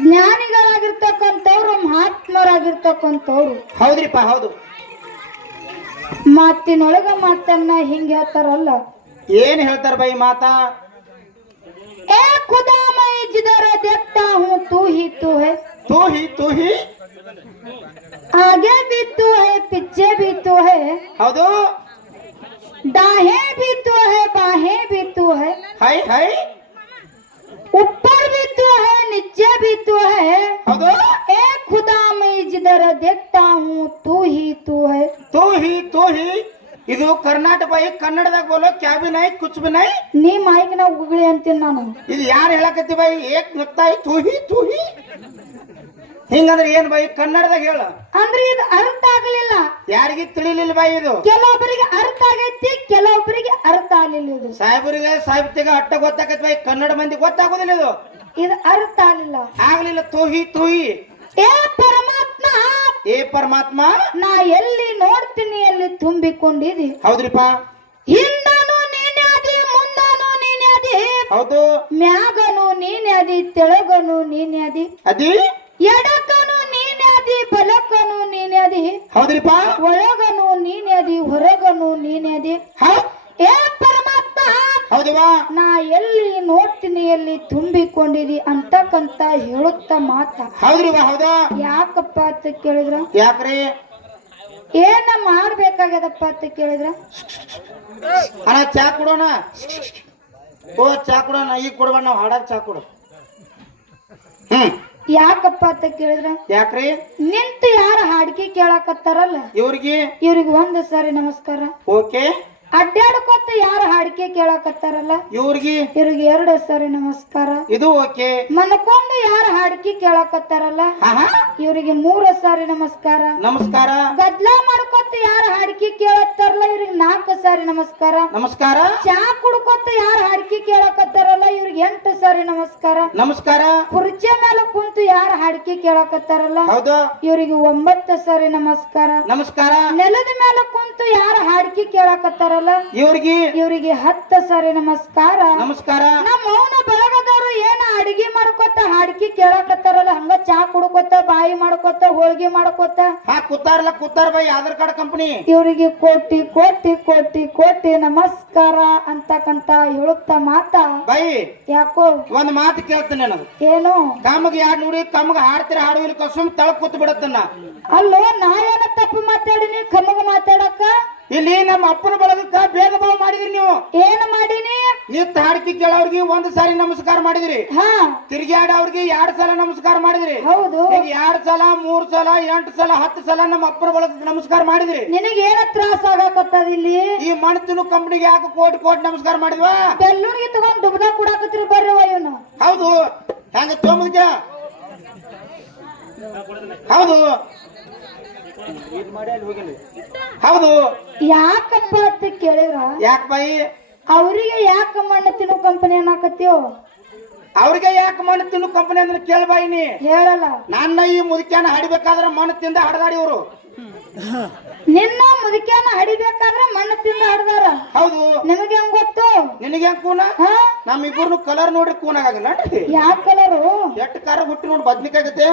ಜ್ಞಾನಿಗಳಾಗಿರ್ತಕ್ಕಂಥವ್ರು ಮಹಾತ್ಮರಾಗಿರ್ತಕ್ಕಂಥವ್ರು. ಹೌದ್ರಿಪ್ಪ ಹೌದು. ಮಾತಿನೊಳಗ ಮಾತನ್ನ ಹಿಂಗ ಹೇಳ್ತಾರಲ್ಲ, ಏನ್ ಹೇಳ್ತಾರ ಬೈ ಮಾತಾ? ए खुदा मैं जिधर देखता हूँ तू ही है, तू ही आगे भी तू है पीछे भी तू है, ಹೌದು, दाहें भी तू है बाहें भी तू है, ಹೈ ಹೈ ऊपर भी तू है नीचे भी तू है, ಹೌದು. ए खुदा मैं जिधर देखता हूँ तू ही है. तू ही ಇದು ಕರ್ನಾಟಕ ಬೈ, ಕನ್ನಡದಾಗ ಬೋಲೋ ಕ್ಯಾ ಬಿ ನೈ ಕುಚ್ ಬಿ ನೈ. ನೀ ಮಾಯಿಗೆ ಉಗುಳಿ ಅಂತೀನಿ ನಾನು. ಇದು ಯಾರು ಹೇಳಕತ್ತಿ ಬೈ? ಏಕ್ ನಗ್ತಾಯಿ ತೂ ಹಿ ಹಿಂಗಂದ್ರೆ ಏನ್ ಬೈ? ಕನ್ನಡದಾಗ ಹೇಳ. ಅಂದ್ರೆ ಇದು ಅರ್ಥ ಆಗಲಿಲ್ಲ, ಯಾರಿಗೆ ತಿಳಿಲಿಲ್ಲ ಬೈ. ಇದು ಕೆಲವೊಬ್ಬರಿಗೆ ಅರ್ಥ ಆಗೈತಿ, ಕೆಲವೊಬ್ಬರಿಗೆ ಅರ್ಥ ಆಗಲಿಲ್ಲ. ಇದು ಸಾಹೇಬರಿಗೆ ಸಾಹಿತ್ಯಗ ಅಟ್ಟ ಗೊತ್ತಾಗತ್ತೆ ಬೈ, ಕನ್ನಡ ಮಂದಿ ಗೊತ್ತಾಗೋದಿಲ್ಲ. ಇದು ಅರ್ಥ ಆಗ್ಲಿಲ್ಲ. ತೂ ಹಿ ಏ ಪರಮಾತ್ಮ, ಏ ಪರಮಾತ್ಮ, ನಾ ಎಲ್ಲಿ ನೋಡ್ತೀನಿ ಎಲ್ಲಿ ತುಂಬಿಕೊಂಡಿದಿ. ಹೌದ್ರಿಪ್ಪ. ಹಿಂದನು ನೀನೇ ಅದಿ, ಮುಂದನು ನೀನೇ ಅದಿ, ಹೌದು. ಮ್ಯಾಗನು ನೀನೇ ಅದಿ, ತೆಳಗನು ನೀನೇ ಅದಿ, ಅದಿ ಎಡಕನು ನೀನೇ ಅದಿ, ಬಲಕನು ನೀನೇ ಅದಿ, ಹೌದ್ರಿಪ್ಪ. ಒಳಗನು ನೀನೇ ಅದಿ, ಹೊರಗನು ನೀನೇ ಅದಿ. ಏ ಪರಮಾತ್ಮ, ಹೌದವಾ, ನಾ ಎಲ್ಲಿ ನೋಡ್ತೀನಿ ಎಲ್ಲಿ ತುಂಬಿಕೊಂಡಿದಿ ಅಂತಕ್ಕಂತ ಹೇಳುತ್ತ ಮಾತ. ಹೌದ್ರಿವ ಹೌದಾ. ಯಾಕಪ್ಪ ಅಂತ ಕೇಳಿದ್ರ, ಯಾಕ್ರಿ ಏನ ಮಾಡ್ಬೇಕಾಗ್ಯದಪ್ಪ ಅಂತ ಕೇಳಿದ್ರ, ಅಣ್ಣ ಚಾ ಕೊಡೋಣ. ಓ ಚಾ ಕೊಡೋಣ, ಈಗ ಕೊಡ್ಬೇಡ, ನಾವು ಹಾಡಾಗ ಚಾ ಕೊಡು. ಯಾಕಪ್ಪ ಅಂತ ಕೇಳಿದ್ರ, ಯಾಕ್ರಿ ನಿಂತು ಯಾರ ಹಾಡಿಕೆ ಕೇಳಾಕತ್ತಾರಲ್ಲ ಇವ್ರಿಗೆ ಒಂದು ಸಾರಿ ನಮಸ್ಕಾರ. ಓಕೆ. ಅಡ್ಡಾಡ್ಕೊತ ಯಾರ ಹಾಡಿಕೆ ಕೇಳಾಕತ್ತಾರಲ್ಲ ಇವ್ರಿಗೆ ಎರಡು ಸಾರಿ ನಮಸ್ಕಾರ. ಇದು ಓಕೆ. ಮನ್ಕೊಂಡು ಯಾರ ಹಾಡಿಕೆ ಕೇಳಾಕತ್ತಾರಲ್ಲ ಇವ್ರಿಗೆ 3 ಸಾರಿ ನಮಸ್ಕಾರ. ನಮಸ್ಕಾರ. ಗದ್ಲಾ ಮಾಡ್ಕೊತ ಯಾರ ಹಾಡಿಕೆ ಕೇಳತ್ತಾರಲ್ಲ ಇವ್ರಿಗೆ 4 ಸಾರಿ ನಮಸ್ಕಾರ. ನಮಸ್ಕಾರ. ಚಾ ಕುಡ್ಕೊತ ಯಾರ ಹಾಡಿಕೆ ಕೇಳಾಕತ್ತಾರಲ್ಲ ಇವ್ರಿಗೆ 8 ಸಾರಿ ನಮಸ್ಕಾರ. ನಮಸ್ಕಾರ. ಕುರ್ಚಿ ಮೇಲೆ ಕುಂತು ಯಾರ ಹಾಡಿಕೆ ಕೇಳಾಕತ್ತಾರಲ್ಲ ಹೌದು ಇವ್ರಿಗೆ 9 ಸಾರಿ ನಮಸ್ಕಾರ. ನಮಸ್ಕಾರ. ನೆಲದ ಮೇಲೆ ಕುಂತು ಯಾರ ಹಾಡಿಕೆ ಕೇಳಾಕತ್ತಾರಲ್ಲ ಇವ್ರಿಗೆ 10 ಸಾರಿ ನಮಸ್ಕಾರ. ನಮಸ್ಕಾರ. ನಮ್ಮ ಮೌನ ಬಳಗದವರು ಏನ ಅಡಿಗೆ ಮಾಡ್ಕೊತ ಹಾಡಿಕೆ ಕೇಳಾಕತ್ತಾರಲ್ಲ ಹಂಗ ಚಾ ಕುಡ್ಕೊತ ಬಾಯಿ ಮಾಡ್ಕೊತ ಹೋಳಿಗೆ ಮಾಡ್ಕೊತ ಕೂತಾರ ಬೈ ಆಧಾರ್ ಕಾರ್ಡ್ ಕಂಪನಿ ಇವ್ರಿಗೆ ಕೋಟಿ ಕೋಟಿ ಕೋಟಿ ಕೋಟಿ ನಮಸ್ಕಾರ ಅಂತಕ್ಕಂತ ಹೇಳುತ್ತ ಮಾತ. ಬೈ ಯಾಕೋ ಒಂದ್ ಮಾತು ಕೇಳ್ತೇನೆ ನಾನು. ಏನು? ಕಾಮಗ್ ಯಾರು ನೋಡಿ ಕಮ್ಮಗ ಹಾಡ್ತೀರ ಹಾಡುವಿಲ್ಲ ಸುಮ್ ತಳಕ್ ಕೂತ್ ಬಿಡತ್ತನ್ನ. ಅಲ್ಲೋ ನಾ ಏನ ತಪ್ಪು ಮಾತಾಡಿನಿ ಕಮ್ಮಗ ಮಾತಾಡಕ್ಕ? ಇಲ್ಲಿ ನಮ್ಮ ಅಪ್ಪನ ಬಳಗಕ್ಕ ಭೇದ ಭಾವ ಮಾಡಿದ್ರಿ ನೀವು. ಏನ್ ಮಾಡೀನಿ? ನಿತ್ ಹಾಡಿಕೆ ಕೇಳೋರ್ಗಿ 1 ಸಾರಿ ನಮಸ್ಕಾರ ಮಾಡಿದ್ರಿ. ತಿರ್ಗ್ಯಾಡ ಅವ್ರಿಗೆ 2 ಸಲ ನಮಸ್ಕಾರ ಮಾಡಿದ್ರಿ. ಹೌದು. ಈಗ 2 ಸಲ 3 ಸಲ 8 ಸಲ 10 ಸಲ ನಮ್ಮ ಅಪ್ಪನ ಬಳಗಕ್ಕೆ ನಮಸ್ಕಾರ ಮಾಡಿದ್ರಿ. ನಿನಗೆ ಏನ ತ್ರಾಸ ಆಗಕತ್ತದ ಇಲ್ಲಿ? ಈ ಮಣ್ತಿನ ಕಂಪನಿಗೆ ಯಾಕೆ ಕೋಟಿ ನಮಸ್ಕಾರ ಮಾಡಿದ್ವಾ? ಬೆಲ್ಲೂರಿಗೆ ತಗೊಂಡ್ ದುಬ್ದ ಕುಡಾಕತ್ರಿ ಬರ್ರಿ ಇವನು. ಹೌದು ಹೆಂಗ ತೊಂಬದ್ಕ? ಹೌದು ಹೌದು. ಯಾಕಪ್ಪ ಅಂತ ಕೇಳಿದ್ರ ಯಾಕ ಬೈ ಅವ್ರಿಗೆ ಯಾಕ ಮಣ್ಣು ತಿನ್ನು ಕಂಪನಿ ಅನ್ನಕತ್ತೀವ? ಅವ್ರಿಗೆ ಯಾಕೆ ಮಣ್ಣು ತಿನ್ನು ಕಂಪನಿ ಅಂದ್ರೆ ಕೇಳ್ಬಾಯಿನಿ ಹೇಳಲ್ಲ. ನನ್ನ ಈ ಮುದುಕ್ಯಾನ ಹಡಿಬೇಕಾದ್ರೆ ಮಣ್ಣು ತಿಂದ ಹಡದಾಡಿ ಇವರು. ನಿನ್ನ ಮುದುಕ್ಯಾನ ಹಡಿಬೇಕಾದ್ರೆ ಮಣ್ಣು ತಿಂದ ಹಡ್ದಾರ. ಹೌದು. ನಿಮಗೆ ಹೆಂಗ್ ಗೊತ್ತು? ನಿನಗೆ ಹೆಂಗ್ ಕೂನ? ನಮ್ಮಿಬ್ಬರು ಕಲರ್ ನೋಡ್ರಿ ಕೂನ್ ಆಗಲ್ಲ. ಯಾವ ಕಲರು? ಎಟ್ಟು ಕಾರ ಹುಟ್ಟಿ ನೋಡಿ ಬದ್ನಿಕಾಗತ್ತೆ.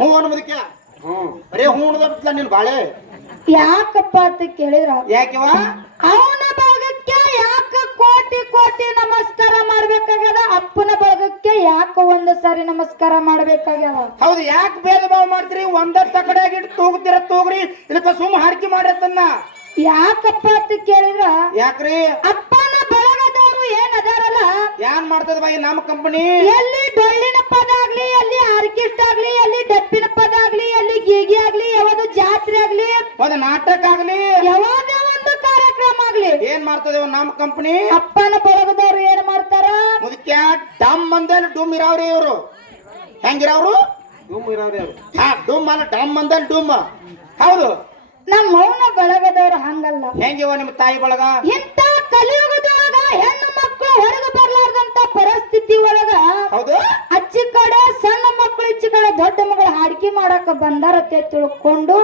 ಹ್ಞೂ ಅನ್ನ ಮುದುಕ್ಯ. ಬರೇ ಹ್ಞೂ ಉಣ್ದ ನಿನ್ ಬಾಳೆ. ಯಾಕಪ್ಪ ಅಂತ ಕೇಳಿದ್ರ ಯಾಕೆವ ಅವನ ಬಳಗಕ್ಕೆ ಯಾಕ ಕೋಟಿ ಕೋಟಿ ನಮಸ್ಕಾರ ಮಾಡ್ಬೇಕಾಗ್ಯದ, ಅಪ್ಪನ ಬಳಗಕ್ಕೆ ಯಾಕ 1 ಸಾರಿ ನಮಸ್ಕಾರ ಮಾಡ್ಬೇಕಾಗ್ಯದ? ಹೌದು. ಯಾಕೆ ಭೇದ ಭಾವ ಮಾಡ್ತೀರಿ? ಒಂದತ್ತ ಕಡೆಯಾಗಿಟ್ಟು ತೂಗುತ್ತೀರ ತೂಗ್ರಿ, ಇದಕ್ಕ ಸುಮ್ ಹಾಡಿಕೆ ಮಾಡ್ರತನ್ನ. ಯಾಕಪ್ಪ ಅಂತ ಕೇಳಿದ್ರ ಯಾಕ್ರಿ ಅಪ್ಪನ ಬಳಗದವರು ಏನ್ ಅದಾರಲ್ಲ ಏನ್ ಮಾಡ್ತದ ಬಾಯಿ ನಮ್ಮ ಕಂಪನಿ? ಎಲ್ಲಿ ಡೊಳ್ಳಿನ ಪದ ಆಗ್ಲಿ, ಎಲ್ಲಿ ಆರ್ಕೆಸ್ಟ್ ಆಗ್ಲಿ, ಎಲ್ಲಿ ಡಪ್ಪಿನ ಪದ ಆಗ್ಲಿ, ಎಲ್ಲಿ ಗೀಗಿ ಆಗ್ಲಿ, ಯಾವ್ದು ಜಾತ್ರೆ ಆಗ್ಲಿ, ಒಂದು ನಾಟಕ ಆಗ್ಲಿ, ಯಾವ್ದೇ ಒಂದು ಕಾರ್ಯಕ್ರಮ ಆಗ್ಲಿ ಏನ್ ಮಾಡ್ತದೆ ನಮ್ಮ ಕಂಪನಿ? ಅಪ್ಪನ ಬಳಗದವ್ರು ಏನ್ ಮಾಡ್ತಾರ? ಮುದುಕ್ಯಾ ಡಮ್ ಅಂದಲ್ಲಿ ಡುಮ್ ಇರಾವ್ರಿ ಇವ್ರು. ಹೆಂಗಿರಾವ್ರು? ಡುಮ್ ಇರಾವ್ರಿ ಅವ್ರು. ಡುಮ್ ಅಲ್ಲ ಡಮ್ ಅಂದಲ್ಲಿ ಡುಮ್. ಹೌದು. ನಮ್ಮ ಮೌನ ಬಳಗದವ್ರು ಹಂಗಲ್ಲ. ಹೆಂಗಿವ ನಿಮ್ಮ ತಾಯಿ ಬಳಗ? ಇಂತ ಕಲಿಯುಗದೊಳಗ ಹೆಣ್ಣು ಮಕ್ಕಳು ಹೊರಗೆ ಬರ್ಲಾರ್ದಂತ ಪರಿಸ್ಥಿತಿ ಒಳಗ ಹೌದು ಅಚ್ಚಿ ಕಡೆ ಸಣ್ಣ ಮಕ್ಕಳು ಮಗಳು ಈಚೆ ಕಡೆ ದೊಡ್ಡ ಮಗಳು ಹಾಡಿಕೆ ಮಾಡಾಕ ಬಂದಾರತ್ತೆ ತಿಳ್ಕೊಂಡು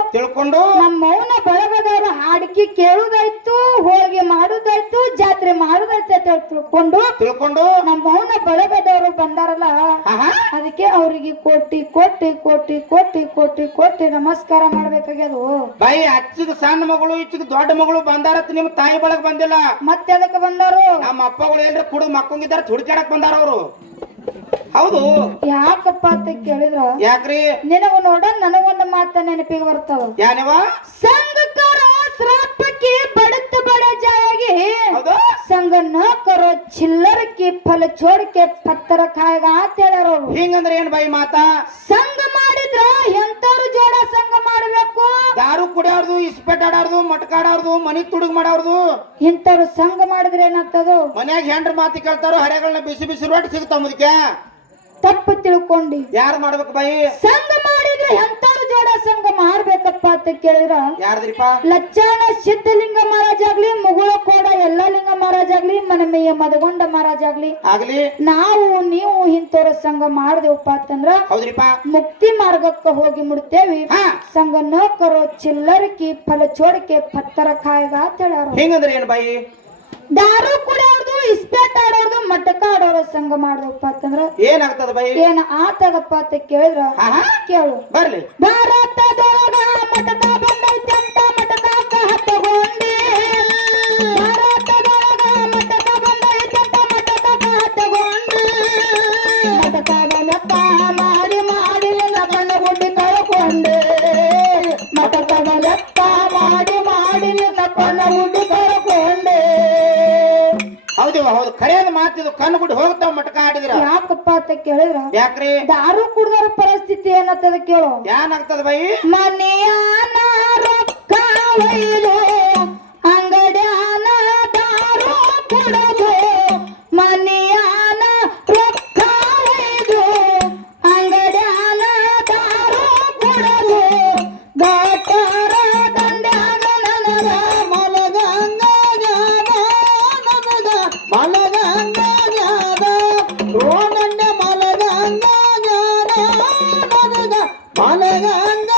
ನಮ್ಮ ಮೌನ ಬಳಗದವ್ರ ಹಾಡಿಕೆ ಕೇಳುದಾಯ್ತು, ಹೋಳಿಗೆ ಮಾಡುದಾಯ್ತು, ಜಾತ್ರೆ ಮಾಡುದಾಯ್ತು ಅಂತ ತಿಳ್ಕೊಂಡು ನಮ್ಮ ಮೌನ ಬಳಗದವರು ಬಂದಾರಲ್ಲ, ಅದಕ್ಕೆ ಅವ್ರಿಗೆ ಕೋಟಿ ಕೋಟಿ ಕೋಟಿ ಕೋಟಿ ಕೋಟಿ ಕೋಟಿ ನಮಸ್ಕಾರ ಮಾಡ್ಬೇಕಾಗ್ಯದು. ಬಾಯಿ ಅಚ್ಚಿಗೆ ಸಣ್ಣ ಮಗಳು ಈಚಿಗೆ ದೊಡ್ಡ ಮಗಳು ಬಂದಾರತ್, ನಿಮ್ ತಾಯಿ ಬಳಗ ಬಂದಿಲ್ಲ. ಮತ್ತೆ ಅದಕ್ಕೆ ಬಂದಾರು ನಮ್ಮ ಅಪ್ಪಗಳು ಏನ್ರ ಕುಡಿದು ಮಕ್ಕೊಂಗಿದಾರ ಹುಡುಕಾಡಕ್ ಬಂದಾರ ಅವರು. ಹೌದು, ಯಾಕಪ್ಪ ಅಂತ ಕೇಳಿದ್ರ, ಯಾಕ್ರಿ ನಿನಗ ನೋಡ ನನಗೊಂದು ಮಾತ ನೆನಪಿಗೆ ಬರ್ತಾವ. ಯಾನವ ಸಂಘಕಾರ ಶ್ರಾಪಕ್ಕೆ ಬಡತ ಬಡ ಜಾಯಾಗಿ ಸಂಘ ನ ಕರೋ ಚಿಲ್ಲರ ಕಿ ಫಲ ಚೋಡಕ್ಕೆ ಪತ್ತರ ಕಾಯಗ ಅಂತ ಹೇಳ್ಯಾರ. ಹಿಂಗಂದ್ರೆ ಏನ್ ಬಾಯಿ ಮಾತಾ? ಸಂಘ ಮಾಡಿದ್ರ ಎಂತವ್ರು ಜೋಡ ಸಂಘ ಮಾಡ್ಬೇಕು. ದಾರು ಕುಡಿಯಾರ್ದು, ಇಸ್ಪೆಟ್ ಆಡಾರ್ದು, ಮಟ್ಕಾಡಾರ್ದು, ಮನಿ ತುಡುಗ್ ಮಾಡಾರ್ದು, ಇಂಥವ್ರು ಸಂಘ ಮಾಡಿದ್ರೆ ಏನಾಗ್ತದ? ಮನ್ಯಾಗ ಹೆಂಡ್ರ ಮಾತಿ ಕೇಳ್ತಾರೋ, ಹರೆಗಳನ್ನ ಬಿಸಿ ಬಿಸಿ ರೊಟ್ಟಿ ಸಿಗ್ತಾವ. ಮುದಕ್ಕೆ ತಪ್ಪು ತಿಳ್ಕೊಂಡಿ. ಯಾರು ಮಾಡ್ಬೇಕು ಬಾಯಿ? ಸಂಘ ಮಾಡಿದ್ರೆ ಎಂತವ್ರು ಜೋಡ ಸಂಘ ಮಾಡ್ಬೇಕಪ್ಪ ಅಂತ ಕೇಳಿದ್ರ, ಯಾರ್ದ್ರಿಪ್ಪ? ಲಚ್ಚಾಣ ಸಿದ್ಧಲಿಂಗ ಮಹಾರಾಜ್ ಆಗ್ಲಿ, ಮುಗುಳ ಕೋಡ ಎಲ್ಲ ಲಿಂಗ ಮಹಾರಾಜ್ ಆಗ್ಲಿ, ಮನಮೆಯ ಮದಗೊಂಡ ಮಹಾರಾಜ್ ಆಗ್ಲಿ, ನಾವು ನೀವು ಇಂಥವ್ರ ಸಂಘ ಮಾಡ್ದೇವಪ್ಪ ಅಂತಂದ್ರ ಹೌದ್ರಿಪ್ಪ ಮುಕ್ತಿ ಮಾರ್ಗಕ್ಕ ಹೋಗಿ ಮುಡ್ತೇವಿ. ಸಂಘ ನ ಕರೋ ಚಿಲ್ಲರಕಿ ಫಲ ಚೋಡಕ್ಕೆ ಪತ್ತರ ಕಾಯಗ ಅಂತ ಹೇಳ್ಯಾರ. ಹಿಂಗಂದ್ರೆ ಏನ್ ಬಾಯಿ? ದಾರು ಕುಡಿಯೋದು, ಇಸ್ಪೇಟ್ ಆಡೋದು, ಮಟಕ ಆಡೋರು ಸಂಘ ಮಾಡ್ದಪ್ಪ ಅಂತಂದ್ರ ಏನಾಗ್ತದ ಬಾಯಿ? ಏನ ಆತದಪ್ಪ ಅಂತ ಕೇಳಿದ್ರ ಕೇಳು. ಬರ್ಲಿ. ಭಾರತದೊಳಗ ಮಟಕ ಬಂದೈತೆ ಅಂತ ಮಟಕ ಹತ್ತಗೊಂಡಿ, ಭಾರತದೊಳಗ ಮಟಕ ಬಂದೈತೆ ಅಂತ ಮಟಕ ಹತ್ತಗೊಂಡಿ, ಮಟಕದ ಲೆಕ್ಕ ಮಾಡಿ ಮಾಡಿ ನನ್ನ ಗುಡ್ಡಿ ಕಳ್ಕೊಂಡೆ, ಮಟಕದ ಲೆಕ್ಕ ಮಾಡಿ ಮಾಡಿ ನನ್ನ ಗುಡ್ಡಿ ಕಳ್ಕೊಂಡೆ. ಹೌದು, ಖರೇದ ಮಾತಿದು. ಕಣ್ಣು ಗುಡಿ ಹೋಗ್ತಾವ ಮಟಕ ಆಡಿದ್ರ. ಯಾಕಪ್ಪ ಅಂತ ಕೇಳಿದ್ರ, ಯಾಕ್ರಿ? ದಾರು ಕುಡ್ದವ್ರ ಪರಿಸ್ಥಿತಿ ಏನಂತದ ಕೇಳು. ಏನಾಗ್ತದ ಬಾಯಿ? ಮನೆಯಾನ ರೊಕ್ಕ ಒಯ್ದು ಅಂಗಡ್ಯಾನ ದಾರು ಕುಡದು, ಮನೆಯಾನ ರೊಕ್ಕ ಒಯ್ದು ಅಂಗಡ್ಯಾನ ದಾರು ಕುಡದು, ಗಾಟರ ದಂಡ್ಯಾಗ ನನಗ ಮಲಗಂಗ ಮಲಗಂಗ ರೋಗಂಡ ಮಲಗಂಗ ಮಲಗಂಗ.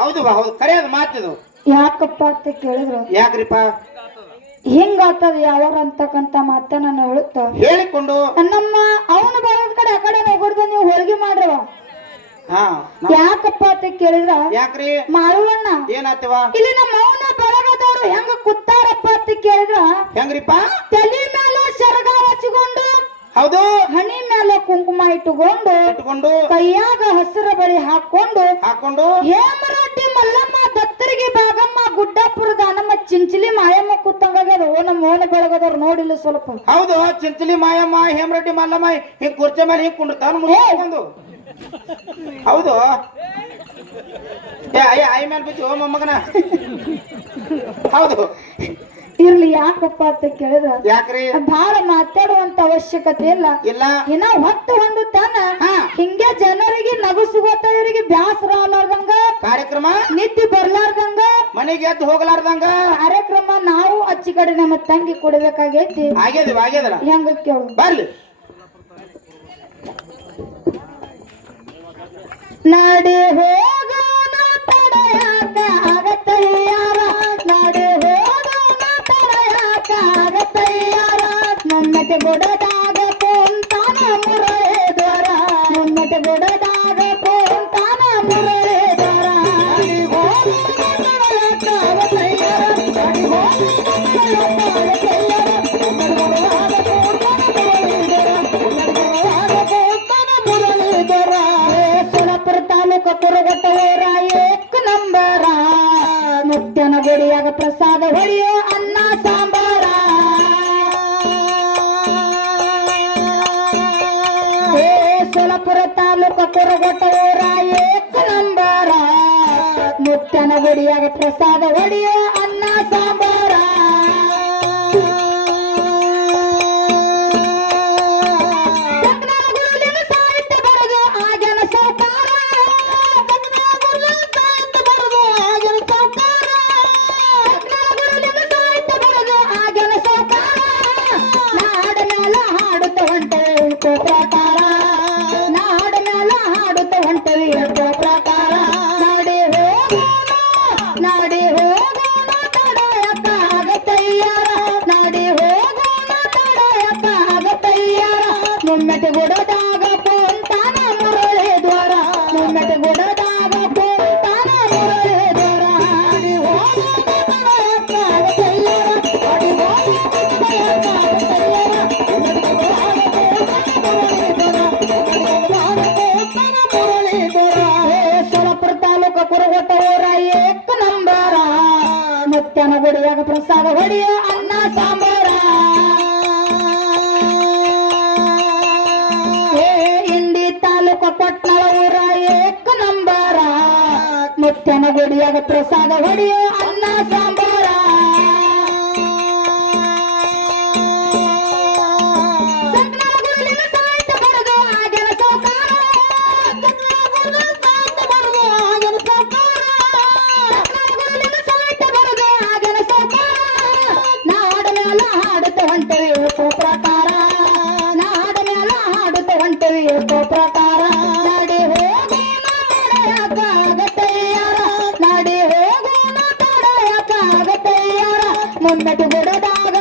ಹೌದು, ಖರೇದ ಮಾತಿದು. ಯಾಕಪ್ಪ ಅಂತ ಕೇಳಿದ್ರು, ಯಾಕ್ರಿಪ್ಪ? ಹಿಂಗಾತದ ಯಾವಾರ ಅಂತಕ್ಕಂತ ಮಾತ ನಾನು ಹೇಳುತ್ತ ಹೇಳಿಕೊಂಡು ನಮ್ಮ ಅವನು ಬರೋದ್ ಕಡೆ ಆ ಕಡೆ ಹೋಗೋದ್ ನೀವು ಹೋಳಿಗೆ ಮಾಡ್ರವ. ಯಾಕಪ್ಪ ಅಂತ ಕೇಳಿದ್ರ, ಯಾಕ್ರಿ? ಮಾಳುವಣ್ಣ ಏನಾತವ? ಇಲ್ಲಿ ನಮ್ಮ ಮೌನ ಬರಗದವ್ರು ಹೆಂಗ ಕುತ್ತಾರಪ್ಪ ಅಂತ ಕೇಳಿದ್ರ, ಹೆಂಗ್ರಿಪ್ಪ? ತಲೆ ಮೇಲೆ ಸರಗ ಹಚ್ಚಿಕೊಂಡು, ಹೌದು, ಹಣಿ ಮೇಲೆ ಕುಂಕುಮ ಇಟ್ಟುಕೊಂಡು, ಕೈಯಾಗ ಹಸಿರ ಬಳಿ ಹಾಕೊಂಡು ಹೇಮರಾಟಿ ಮಲ್ಲಮ್ಮ ದತ್ತರಿಗೆ ಭಾಗಮ್ಮ ಗುಡ್ಡಾಪುರ ದಾನಮ್ಮ ಚಿಂಚಲಿ ಮಾಯಮ್ಮ ಕೂತಂಗಾಗ್ಯದ. ನಮ್ಮ ಮೌನ ಬೆಳಗದವ್ರು ನೋಡಿಲ್ಲ ಸ್ವಲ್ಪ. ಹೌದು, ಚಿಂಚಲಿ ಮಾಯಮ್ಮ ಹೇಮರೆಡ್ಡಿ ಮಲ್ಲಮ್ಮ ಹಿಂಗ್ ಕುರ್ಚಿ ಮೇಲೆ ಹಿಂಗ್ ಕುಂಡಿರ್ತಾನ ಮುಂದೆ. ಹೌದು, ಆಯ ಮೇಲೆ ಬಿದ್ದು ಮೊಮ್ಮಗನ. ಹೌದು, ಇರ್ಲಿ. ಯಾಕಪ್ಪ ಅಂತ ಕೇಳಿದ್ರ, ಯಾಕ್ರಿ? ಬಹಳ ಮಾತಾಡುವಂತ ಅವಶ್ಯಕತೆ ಇಲ್ಲ. ಇನ್ನ ಹೊತ್ತು ಹೊಂದು ತಾನ ಹಿಂಗೆ ಜನರಿಗೆ ನಗುಸುಗೋತವರಿಗೆ ಬ್ಯಾಸರ ಆಲಾರ್ದಂಗ, ಕಾರ್ಯಕ್ರಮ ನಿದ್ದೆ ಬರ್ಲಾರ್ದಂಗ, ಮನೆಗೆ ಎದ್ದು ಹೋಗ್ಲಾರ್ದಂಗ ಕಾರ್ಯಕ್ರಮ ನಾವು ಅಚ್ಚಿ ಕಡೆ ನಮ್ಮ ತಂಗಿ ಕೊಡ್ಬೇಕಾಗೈತಿ. ಆಗ್ಯದ ಹೆಂಗ ಕೇಳು. ಬರ್ಲಿ. ನಡೆ ಹೋಗೋಣ ತಡೆಯಾಕ ಆಗತ್ತಯ್ಯಾರ, ನಡೆ ಹೋಗೋಣ ತಡೆಯಾಕ ಆಗತ್ತಯ್ಯಾರ, ನಮ್ಮತೆ ಗುಡದಾಗ ಕುಂತಾನ ಮುರಳಿದರ, ನಮ್ಮತೆ ಗುಡದಾಗ ಕುಂತಾನ ಮುರಳಿದರ, ನಡೆ ಹೋಗೋಣ ತಡೆಯಾಕ ಆಗತ್ತಯ್ಯಾರ, ನಡೆ ಹೋಗೋಣ ಆಗತ್ತಯ್ಯಾರ, ನಮ್ಮತೆ ಗುಡದಾಗ ಕುಂತಾನ ಮುರಳಿದರ, ನಮ್ಮತೆ ಗುಡದಾಗ ಕುಂತಾನ ಮುರಳಿದರ. ಸೋಲಾಪುರ ತಾಲೂಕು ಕುರುಗೊಟ್ಟವರ ಏಕ್ ನಂಬರ, ಮುತ್ಯನ ಗುಡಿಯಾಗ ಪ್ರಸಾದ ಹೊಡೆಯೋ ಅನ್ನ ಸಾಂಬಾರ. ಸೋಲಾಪುರ ತಾಲೂಕು ಕುರುಗೊಟ್ಟವರ ಏಕ್ ನಂಬರ, ಮುತ್ಯನ ಗುಡಿಯಾಗ ಪ್ರಸಾದ ಹೊಡೆಯೋ ಅನ್ನ ಸಾಂಬಾರ. ಪ್ರಕಾರ ಗುಡದಾಗ ಕುಂತಾನ ಮುರಳಿ ದ್ವಾರ ಮುಮ್ಮೆಟ್ಟು ಗುಡದಾಗ ಕುಂತಾನ ಮುರಳಿ ದ್ವಾರ ಅಡಿ ಸೋಲಾಪುರ ತಾಲೂಕ ಕುರಗೊಟ್ಟ ಊರ ಏಕ ನಂಬರ ಮುತ್ಯನ ಗುಡಿಯಾಗ ಪ್ರಸಾದ ಹೊಡಿಯೋ ಅನ್ನ ಸಾಂಬಾರ ಇಂಡಿ ತಾಲೂಕ ಪಟ್ನಳ ಊರ ಏಕ ನಂಬರ ಮುತ್ಯನ ಗುಡಿಯಾಗ ಪ್ರಸಾದ ಹೊಡಿಯೋ ಅನ್ನ ಸಾಂಬಾರ ಪ್ರಕಾರ ನಾಡ ಮ್ಯಾಲ ಹಾಡುತ್ತ ಹೊಂಟವಿ ಪ್ರಕಾರ ನಡಿ ಹೋಗೋಣ ತಡೆಯಕ ನಡಿ ಹೋಗೋಣ ತಡೆಯಕ ಮುಮ್ಮೆಟ್ಟು ಗುಡದಾಗ